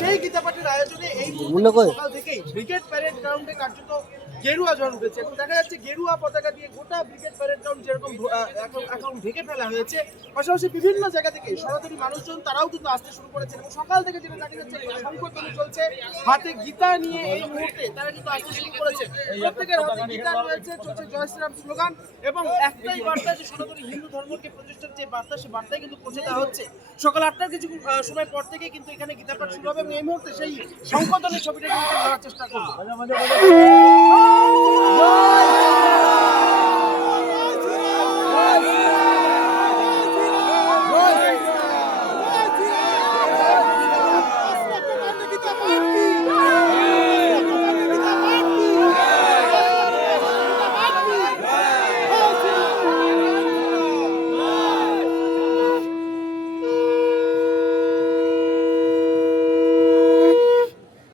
সেই গীতাপাঠের আয়োজনে এই সকাল থেকেই ব্রিগেড প্যারেড গ্রাউন্ডে কার্যত গেরুয়া জন উঠেছে এবং দেখা যাচ্ছে গেরুয়া পতাকা দিয়ে গোটা ব্রিগেড প্যারেড গ্রাউন্ড যেরকম এখন এখন ঢেকে ফেলা হয়েছে। পাশাপাশি বিভিন্ন জায়গা থেকে সনাতনী মানুষজন তারাও কিন্তু আসতে শুরু করেছে এবং সকাল থেকে যেটা দেখা যাচ্ছে সংকটনী চলছে। হাতে গীতা নিয়ে এই মুহূর্তে তারা কিন্তু আসতে শুরু করেছে। প্রত্যেকের হাতে গীতা রয়েছে, চলছে জয় শ্রীরাম স্লোগান এবং একটাই বার্তা যে সনাতনী হিন্দু ধর্মকে প্রতিষ্ঠার যে বার্তা, সে বার্তাই কিন্তু পৌঁছে দেওয়া হচ্ছে। সকাল আটটার কিছু সময় পর থেকে কিন্তু এখানে গীতা পাঠ শুরু হবে এবং এই মুহূর্তে সেই সংকটনের ছবিটা কিন্তু চেষ্টা করব।